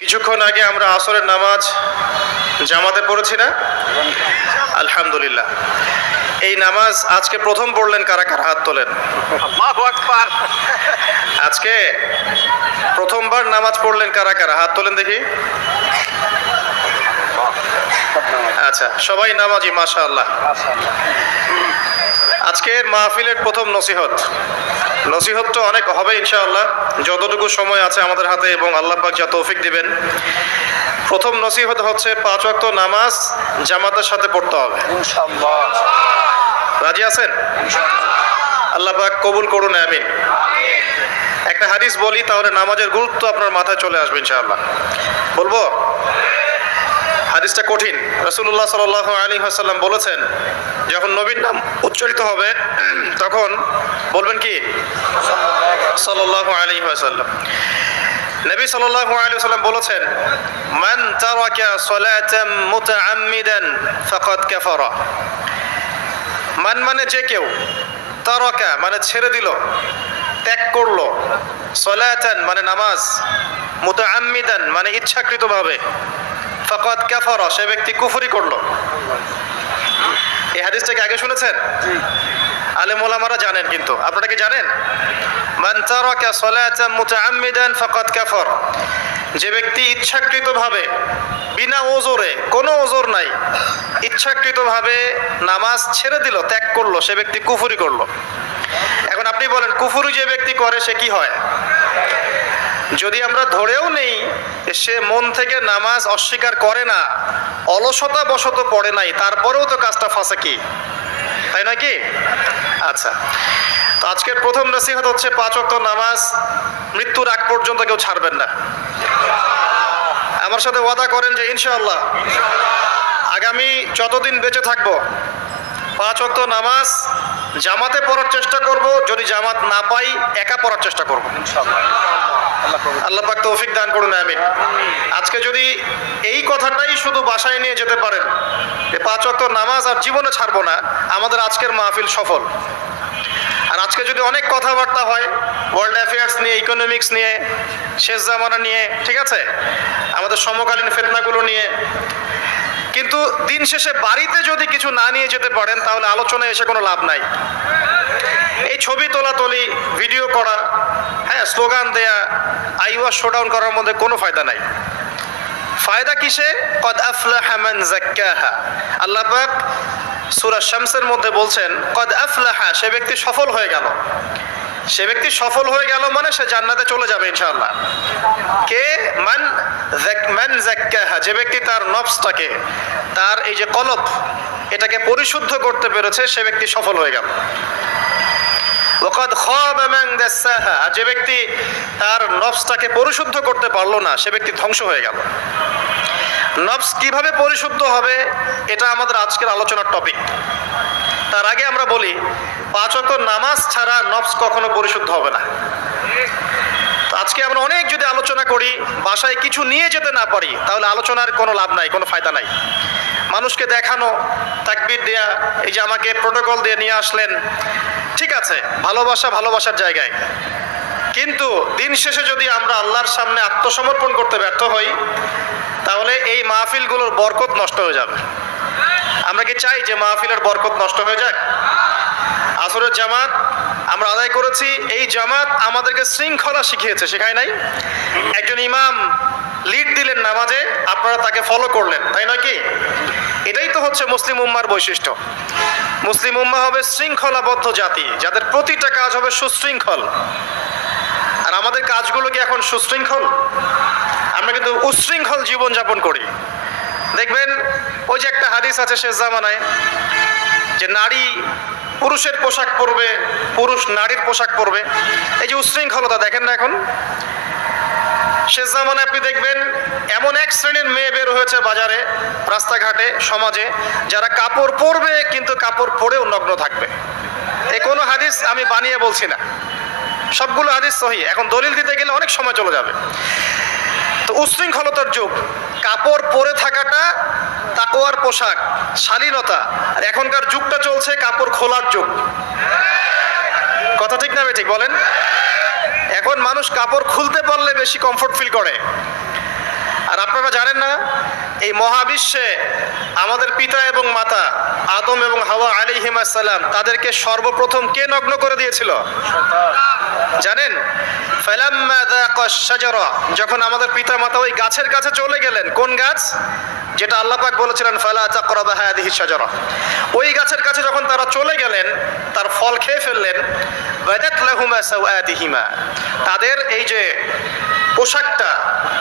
কিছুক্ষণ আগে আমরা আসরের নামাজ জামাতে পড়েছি না? আলহামদুলিল্লাহ। এই নামাজ আজকে প্রথম পড়লেন কারা কারা? হাত তোলেন। আল্লাহু আকবার। আজকে প্রথমবার নামাজ পড়লেন কারা কারা? হাত তোলেন দেখি। আচ্ছা, সবাই নামাজি, মাশাআল্লাহ। আজকের মাহফিলের প্রথম নসিহত তো অনেক হবে ইনশাআল্লাহ, যতটুকু সময় আছে আমাদের হাতে এবং আল্লাহ পাক যা তৌফিক দিবেন। প্রথম নসিহত হচ্ছে 5 ওয়াক্ত নামাজ জামাতের সাথে পড়তে হবে ইনশাআল্লাহ। রাজি আছেন? আল্লাহ পাক কবুল করুন, আমিন। একটা হাদিস বলি, তাহলে নামাজের গুরুত্ব আপনার মাথায় চলে আসবে ইনশাআল্লাহ। বলবো? হাদিসটা কঠিন। রাসূলুল্লাহ সাল্লাল্লাহু আলাইহি ওয়াসাল্লাম বলেছেন, যখন নবীর নাম উচ্চারিত হবে তখন বলবেন কি? সাল্লাল্লাহু আলাইহি ওয়াসাল্লাম। নবী সাল্লাল্লাহু আলাইহি ওয়াসাল্লাম বলেছেন, মান তারাকা সালাতান মুতাআম্মিদান ফাকাদ কাফারা। মান মানে যে কেউ, তারাকা মানে ছেড়ে দিল, ত্যাগ করলো, সালাতান মানে নামাজ, মুতাআম্মিদান মানে ইচ্ছাকৃতভাবে, ফাকাদ কাফারা সে ব্যক্তি কুফরি করলো। এই হাদিসটাকে আগে শুনেছেন? আলেম ওলামারা জানেন, কিন্তু আপনারা কি জানেন? মান তারাকা সালাতান মুতাআম্মিদান ফাকাদ কাফার। যে ব্যক্তি ইচ্ছাকৃতভাবে, বিনা ওজরে, কোনো ওজর নাই, ইচ্ছাকৃতভাবে নামাজ ছেড়ে দিল, ত্যাগ করলো, সে ব্যক্তি কুফরি করলো। এখন আপনি বলেন, কুফরি যে ব্যক্তি করে সে কি হয়? যদি আমরা ধরেও নেই সে মন থেকে নামাজ অস্বীকার করে না, অলসতা বশত পড়ে নাই, তারপরেও তো কাজটা ফাঁসেকি, তাই নয় কি? আচ্ছা, তো আজকের প্রথম নসিহত হচ্ছে 5 ওয়াক্ত নামাজ মৃত্যুর আগ পর্যন্ত কেউ ছাড়বেন না। আমার সাথে ওয়াদা করেন যে ইনশাআল্লাহ আগামী যতদিন বেঁচে থাকবো 5 ওয়াক্ত নামাজ জামাতে পড়ার চেষ্টা করব, যদি জামাত না পাই একা পড়ার চেষ্টা করব ইনশাআল্লাহ। আল্লাহ পাক তৌফিক দান করুন, আমিন। আজকে যদি এই কথাটাই শুধু বাসায় নিয়ে যেতে পারেন, 5 ওয়াক্ত নামাজ আর জীবনে ছাড়বো না, আমাদের আজকের মাহফিল সফল। আর আজকে যদি অনেক কথাবার্তা হয় ওয়ার্ল্ড অ্যাফেয়ার্স নিয়ে, ইকোনমিক্স নিয়ে, শেষ জামানা নিয়ে, ঠিক আছে, আমাদের সমকালীন ফিতনাগুলো নিয়ে, কিন্তু দিন শেষে বাড়িতে যদি কিছু না নিয়ে যেতে পারেন তাহলে আলোচনায় এসে কোনো লাভ নাই। এই ছবি তোলাতুলি, ভিডিও করা, হ্যাঁ, স্লোগান দেয়া, আইওয়াস শোডাউন করার মধ্যে কোনো ফায়দা নাই। ফায়দা কিসে? কদ আফলাহা মান যাক্কাহা। আল্লাহ পাক সূরা শামসের মধ্যে বলছেন, কদ আফলাহা, সে ব্যক্তি সফল হয়ে গেল। সে ব্যক্তি সফল হয়ে গেল মানে সে জান্নাতে চলে যাবে ইনশাআল্লাহ। কে? মান যাক্কাহা, যে ব্যক্তি তার নফসটাকে, তার এই যে কলব, এটাকে পরিশুদ্ধ করতে পেরেছে, সে ব্যক্তি সফল হয়ে গেল। ওয়াকাদ খাবা মান দাসাহা, আর যে ব্যক্তি তার নফসটাকে পরিশুদ্ধ করতে পারলো না, সে ব্যক্তি ধ্বংস হয়ে গেল। নফস কিভাবে পরিশুদ্ধ হবে এটা আমাদের আজকের আলোচনার টপিক। তার আগে আমরা বলি, 5 ওয়াক্ত নামাজ ছাড়া নফস কখনো পরিশুদ্ধ হবে না। আজকে আমরা অনেক যদি আলোচনা করি, বাসায় কিছু নিয়ে যেতে না পারি, তাহলে আলোচনার কোনো লাভ নাই, কোনো ফায়দা নাই। মানুষকে দেখানো, তাকবীর দেয়া, এই যে আমাকে প্রোটোকল দিয়ে নিয়ে আসলেন, ঠিক আছে, ভালোবাসা ভালোবাসার জায়গায়, কিন্তু দিন শেষে যদি আমরা আল্লাহর সামনে আত্মসমর্পণ করতে ব্যর্থ হই, তাহলে এই মাহফিলগুলোর বরকত নষ্ট হয়ে যাবে। আমরা কি চাই যে মাহফিলের বরকত নষ্ট হয়ে যাক? আসরের জামাত আমরা আদায় করেছি, এই জামাত আমাদেরকে শৃঙ্খলা শিখিয়েছে, শেখায় নাই? একজন ইমাম লিড দিলেন নামাজে, আপনারা তাকে ফলো করলেন, তাই নয় কি? এটাই তো হচ্ছে মুসলিম উম্মার বৈশিষ্ট্য। মুসলিম উম্মা হবে শৃঙ্খলাবদ্ধ জাতি, যাদের প্রতিটা কাজ হবে সুশৃঙ্খল। আর আমাদের কাজগুলো কি এখন সুশৃঙ্খল? আমরা কিন্তু উশৃঙ্খল জীবন যাপন করি। দেখবেন ওই যে একটা হাদিস আছে শেষ জামানায়, যে নারী পুরুষের পোশাক পরবে, পুরুষ নারীর পোশাক পরবে। এই যে উশৃঙ্খলতা, দেখেন না এখন শেষ জামানায় আপনি দেখবেন এমন এক শ্রেণীর মেয়ে বের হয়েছে বাজারে, রাস্তাঘাটে, সমাজে, যারা কাপড় পরবে কিন্তু কাপড় পরেও নগ্ন থাকবে। এই কোনো হাদিস আমি বানিয়ে বলছি না, সবগুলো হাদিস সহিহ। এখন দলিল দিতে গেলে অনেক সময় চলে যাবে। তো উশৃঙ্খলতার যুগ, কাপড় পরে থাকাটা তাকওয়ার পোশাক, শালীনতা। আর এখনকার যুগটা চলছে কাপড় খোলার যুগ। কথা ঠিক না ঠিক বলেন? এখন মানুষ কাপড় খুলতে পারলে বেশি কমফোর্ট ফিল করে। আপনারা জানেন না এই মহাবিশ্বে আমাদের পিতা এবং মাতা আদম এবং হাওয়া আলাইহিমুস সালাম তাদেরকে সর্বপ্রথম কে নগ্ন করে দিয়েছিল জানেন? ফালাম্মা যাকাশ শাজারা, যখন আমাদের পিতা মাতা ওই গাছের কাছে চলে গেলেন, কোন গাছ? যেটা আল্লাহ পাক বলেছিলেন ফালা তাকরাবা হাদিহি শাজারা, ওই গাছের কাছে যখন তারা চলে গেলেন, তার ফল খেয়ে ফেললেন, বাদাত লাহুমা সাওআতিহিমা, তাদের এই যে পোশাকটা,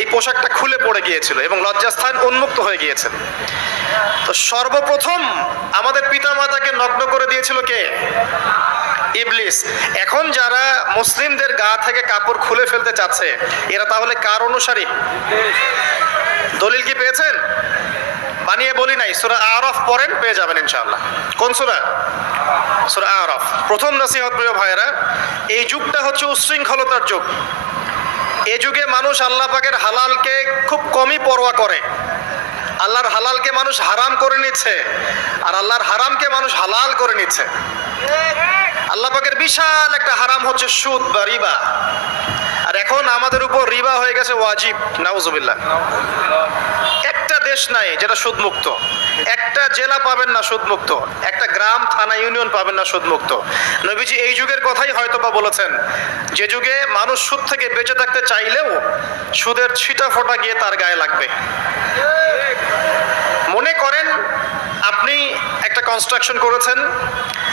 এই পোশাকটা খুলে পড়ে গিয়েছিল এবং লজ্জাস্থান উন্মুক্ত হয়ে গিয়েছিল। তো সর্বপ্রথম আমাদের পিতা মাতাকে নগ্ন করে দিয়েছিল কে? ইবলিস। এখন যারা মুসলিমদের গা থেকে কাপড় খুলে ফেলতে চাচ্ছে, এরা তাহলে কার অনুসারী? দলিল কি পেয়েছেন? বানিয়ে বলি নাই, সূরা আরাফ পড়েন, পেয়ে যাবেন ইনশাআল্লাহ। কোন সূরা? সূরা আরাফ। প্রথম নসিহত প্রিয় ভাইয়েরা, এই যুগটা হচ্ছে উচ্ছৃঙ্খলতার যুগ। এই যুগে মানুষ আল্লাহ পাকের হালালকে খুব কমই পরোয়া করে। আল্লাহর হালালকে মানুষ হারাম করে নিচ্ছে, আর আল্লাহর হারামকে মানুষ হালাল করে নিচ্ছে। আল্লাহ পাকের বিশাল একটা হারাম হচ্ছে সুদ বা রিবা, আর এখন আমাদের উপর রিবা হয়ে গেছে ওয়াজিব। নাউজুবিল্লাহ। একটা দেশ নাই যেটা সুদমুক্ত, একটা জেলা পাবেন না সুদমুক্ত, একটা গ্রাম থানা ইউনিয়ন পাবেন না সুদমুক্ত। নবীজি এই যুগের কথাই হয়তো বা বলেছেন, যে যুগে মানুষ সুদ থেকে বেঁচে থাকতে চাইলেও সুদের ছিটা ফোঁটা গিয়ে তার গায়ে লাগবে। মনে করেন আপনি একটা কনস্ট্রাকশন করেছেন,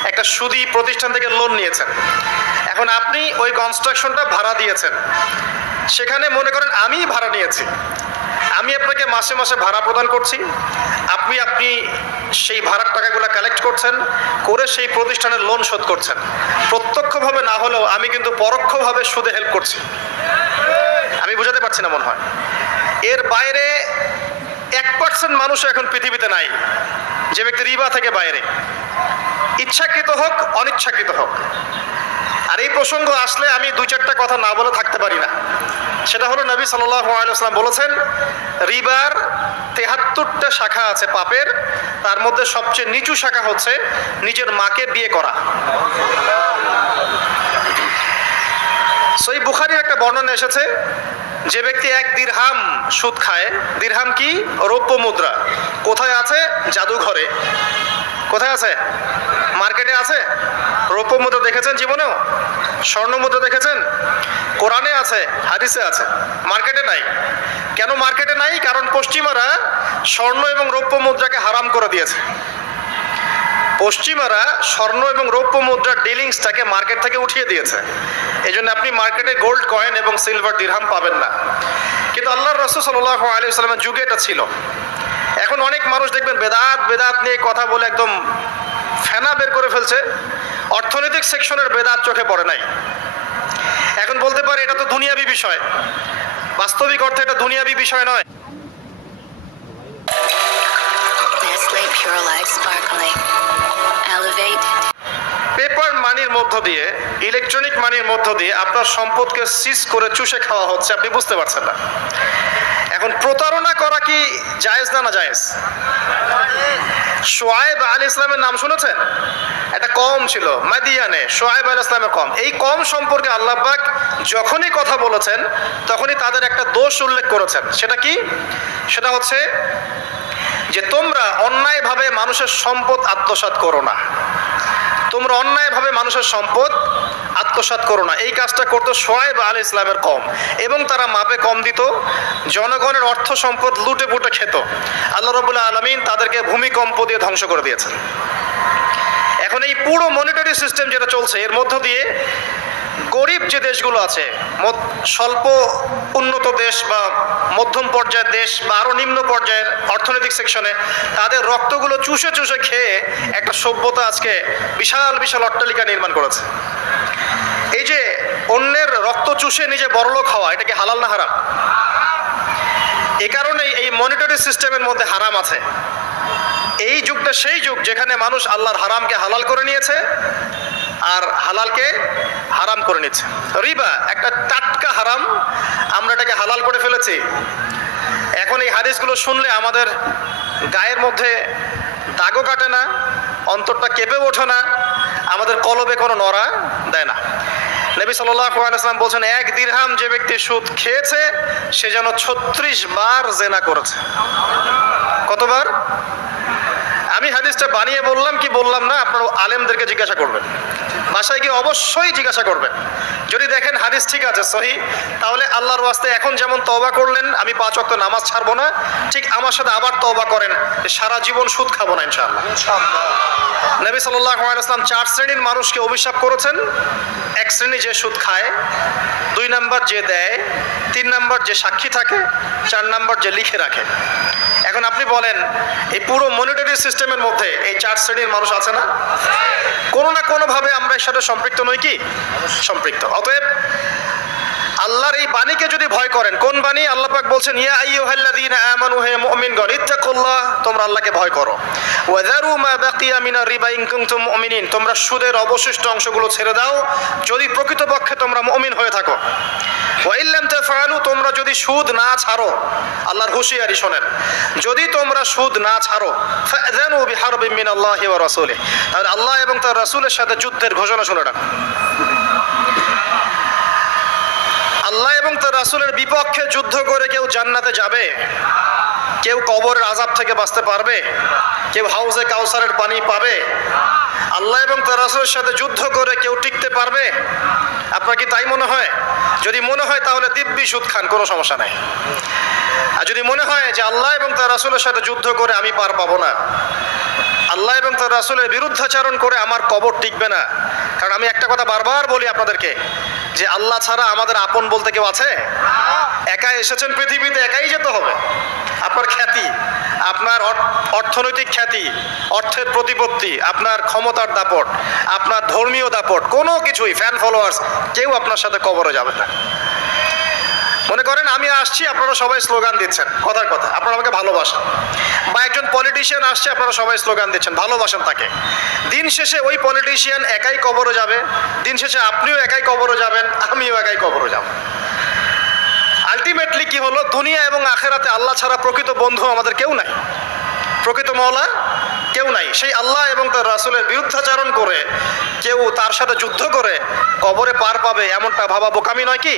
একটা সুদী প্রতিষ্ঠান থেকে লোন নিয়েছেন, এখন আপনি ওই কনস্ট্রাকশনটা ভাড়া দিয়েছেন, সেখানে মনে করেন আমি ভাড়া নিয়েছি, আমি আপনাকে মাসে মাসে ভাড়া প্রদান করছি, আপনি সেই ভাড়ার টাকাগুলো কালেক্ট করছেন, করে সেই প্রতিষ্ঠানের লোন শোধ করছেন। প্রত্যক্ষভাবে না হলেও আমি কিন্তু পরোক্ষভাবে সুদে হেল্প করছি। আমি বুঝাতে পারছি না মনে হয়। এর বাইরে 1% মানুষ এখন পৃথিবীতে নাই যে ব্যক্তি রিবা থেকে বাইরে, ইচ্ছাকৃত হোক অনিচ্ছাকৃত হোক। আর এই প্রসঙ্গ আসলে আমি 2-4টা কথা না বলে থাকতে পারি না। সেটা হলো নবী সাল্লাল্লাহু আলাইহি ওয়াসাল্লাম বলেছেন, রিবার 73টা শাখা আছে পাপের, তার মধ্যে সবচেয়ে নিচু শাখা হচ্ছে নিজের মাকে বিয়ে করা। সহিহ বুখারীর একটা বর্ণনা এসেছে, যে ব্যক্তি 1 দিরহাম সুদ খায়, দিরহাম কি? রৌপ্য মুদ্রা। কোথায় আছে? জাদুঘরে। কোথায় আছে? মার্কেটে আছে। রৌপ্য মুদ্রা দেখেছেন জীবনেও? স্বর্ণ মুদ্রা দেখেছেন? কোরআনে আছে, হাদিসে আছে, মার্কেটে নাই। কেন মার্কেটে নাই? কারণ পশ্চিমারা স্বর্ণ এবং রৌপ্য মুদ্রাকে হারাম করে দিয়েছে। পশ্চিমারা স্বর্ণ এবং রৌপ্য মুদ্রার ডিলিংসটাকে মার্কেট থেকে উঠিয়ে দিয়েছে। এই জন্য আপনি মার্কেটে গোল্ড কয়েন এবং সিলভার দিরহাম পাবেন না। কিন্তু আল্লাহর রাসূল সাল্লাল্লাহু আলাইহি ওয়াসাল্লামের যুগে এটা ছিল। এখন অনেক মানুষ দেখবেন বেদাত নিয়ে কথা বলে একদম ফেনা বের করে ফেলছে, অর্থনৈতিক সেকশনের বেদাত চোখে পড়ে নাই। এখন বলতে পারে এটা তো দুনিয়াবি বিষয়। বাস্তবিক অর্থে এটা দুনিয়াবি বিষয় নয়। Nestle Pure Life Sparkling. Elevate. Paper মানির মধ্য দিয়ে, ইলেকট্রনিক মানির মধ্য দিয়ে আপনার সম্পদকে সিজ করে চুষে খাওয়া হচ্ছে, আপনি বুঝতে পারছেন না। এখন প্রতারণা করা কি জায়েজ না না জায়েজ? শুআয়ব আলাইহিস সালামের নাম শুনেছেন? একটা কওম ছিল মাদিয়ানে, শুআয়ব আলাইহিস সালামের কওম। এই কওম সম্পর্কে আল্লাহ পাক যখনই কথা বলেছেন তখনই তাদের একটা দোষ উল্লেখ করেছেন। সেটা কি? সেটা হচ্ছে যে তোমরা অন্যায়ভাবে মানুষের সম্পদ আত্মসাৎ করো না। তোমরা অন্যায়ভাবে মানুষের সম্পদ আত্মসাৎ করো না। এই কাজটা করতো শুআয়ব আলাইহিস সালামের কওম, এবং তারা মাপে কম দিত, জনগণের অর্থ সম্পদ লুটে পুটে খেত। আল্লাহ রাব্বুল আলামিন তাদেরকে ভূমিকম্প দিয়ে ধ্বংস করে দিয়েছেন। এখন এই পুরো মনিটারি সিস্টেম যেটা চলছে, এর মধ্য দিয়ে গরিব যে দেশগুলো আছে, স্বল্প উন্নত দেশ বা মধ্যম পর্যায়ের দেশ বা আরো নিম্ন পর্যায়ের অর্থনৈতিক সেকশনে, তাদের রক্তগুলো চুষে চুষে খেয়ে একটা সভ্যতা আজকে বিশাল বিশাল অট্টালিকা নির্মাণ করেছে। এই যে অন্যের রক্ত চুষে নিজে বড়লোক হওয়া, এটা কি হালাল না হারাম? এই কারণেই এই মনিটারি সিস্টেমের মধ্যে হারাম আছে। এই যুগটা সেই যুগ যেখানে মানুষ আল্লাহর হারামকে হালাল করে নিয়েছে আর হালালকে হারাম করে নিচ্ছে। রিবা একটা টাটকা হারাম, আমরা এটাকে হালাল করে ফেলেছি। এখন এই হাদিসগুলো শুনলে আমাদের গায়ের মধ্যে দাগও কাটে না, অন্তরটা কেঁপে ওঠে না, আমাদের কলবে কোনো নড়া দেয় না। নবী সাল্লাল্লাহু আলাইহি ওয়াসাল্লাম বলছেন, এক দিরহাম যে ব্যক্তি সুদ খেয়েছে সে যেন 36 বার জেনা করেছে। কতবার? আমি হাদিসটা বানিয়ে বললাম কি বললাম না, আপনারা আলেমদেরকে জিজ্ঞাসা করবেন, বাসায় গিয়ে অবশ্যই জিজ্ঞাসা করবেন। যদি দেখেন হাদিস ঠিক আছে, সহি, তাহলে আল্লাহর ওয়াস্তে এখন যেমন তওবা করলেন আমি 5 ওয়াক্ত নামাজ ছাড়বো না, ঠিক আমার সাথে আবার তওবা করেন যে সারা জীবন সুদ খাবো না ইনশাআল্লাহ। নবী সাল্লাল্লাহু আলাইহি ওয়াসাল্লাম 4 শ্রেণীর মানুষকে অভিশাপ করেছেন। এক শ্রেণী যে সুদ খায়, 2 নাম্বার যে দেয়, 3 নাম্বার যে সাক্ষী থাকে, 4 নাম্বার যে লিখে রাখে। এখন আপনি বলেন এই পুরো মনিটারি সিস্টেমের মধ্যে এই 4 শ্রেণীর মানুষ আছে না? কোনো না কোনোভাবে আমরা এর সাথে সম্পৃক্ত নই কি? সম্পৃক্ত। অতএব আল্লাহর এই বাণীকে যদি ভয় করেন, কোন বাণী? আল্লাহ পাক বলছেন, ইয়া আইয়ুহাল্লাযীনা আমানু, হে মুমিনগণ, ইত্তাকুল্লাহ, তোমরা আল্লাহকে ভয় করো, ওয়া যারু মা বাকিয়া মিনার রিবা ইন কুনতুম মুমিনিন, তোমরা সুদের অবশিষ্ট অংশগুলো ছেড়ে দাও যদি প্রকৃতপক্ষে তোমরা মুমিন হয়ে থাকো। ওয়া ইল্লাম তাফআলু, তোমরা যদি সুদ না ছাড়ো, আল্লাহর হুঁশিয়ারি শোনেন, যদি তোমরা সুদ না ছাড়ো, ফাযানু বিহারবিন মিনাল্লাহি ওয়া রাসূলিহি, তাহলে আল্লাহ এবং তার রাসূলের সাথে যুদ্ধের ঘোষণা শুনে রাখো। আল্লাহ এবং তার রাসূলের বিপক্ষে যুদ্ধ করে কেউ জান্নাতে যাবে? কেউ কবরের আযাব থেকে বাঁচতে পারবে? কেউ হাউজে কাউসারের পানি পাবে? আল্লাহ এবং তার রাসূলের সাথে যুদ্ধ করে কেউ টিকতে পারবে? আপনার কি তাই মনে হয়? যদি মনে হয় তাহলে দিব্যি সুদ খান, কোনো সমস্যা নাই। আর যদি মনে হয় যে আল্লাহ এবং তার রাসূলের সাথে যুদ্ধ করে আমি পার পাবো না, আল্লাহ এবং তার রাসূলের বিরুদ্ধাচরণ করে আমার কবর টিকবে না, কারণ আমি একটা কথা বারবার বলি আপনাদেরকে যে আল্লাহ ছাড়া আমাদের আপন বলতে কেউ আছে? একা এসেছেন পৃথিবীতে, একাই যেতে হবে। আপনার খ্যাতি, আপনার অর্থনৈতিক খ্যাতি, অর্থের প্রতিপত্তি, আপনার ক্ষমতার দাপট, আপনার ধর্মীয় দাপট, কোনো কিছুই, ফ্যান ফলোয়ার্স, কেউ আপনার সাথে কবরে যাবে না। মনে করেন আমি আসছি, আপনারা সবাই স্লোগান দিচ্ছেন, কথার কথা, আপনারা আমাকে ভালোবাসেন, বা একজন পলিটিশিয়ান আসছে, আপনারা সবাই স্লোগান দিচ্ছেন, ভালোবাসেন তাকে। দিন শেষে ওই পলিটিশিয়ান একাই কবরে যাবে, দিন শেষে আপনিও একাই কবরে যাবেন, আমিও একাই কবরে যাব। আলটিমেটলি কি হলো? দুনিয়া এবং আখেরাতে আল্লাহ ছাড়া প্রকৃত বন্ধু আমাদের কেউ নাই, প্রকৃত মওলা কেউ নাই। সেই আল্লাহ এবং তার রাসূলের বিরুদ্ধাচরণ করে কেউ তার সাথে যুদ্ধ করে কবরে পার পাবে, এমনটা ভাবা বোকামি নয় কি?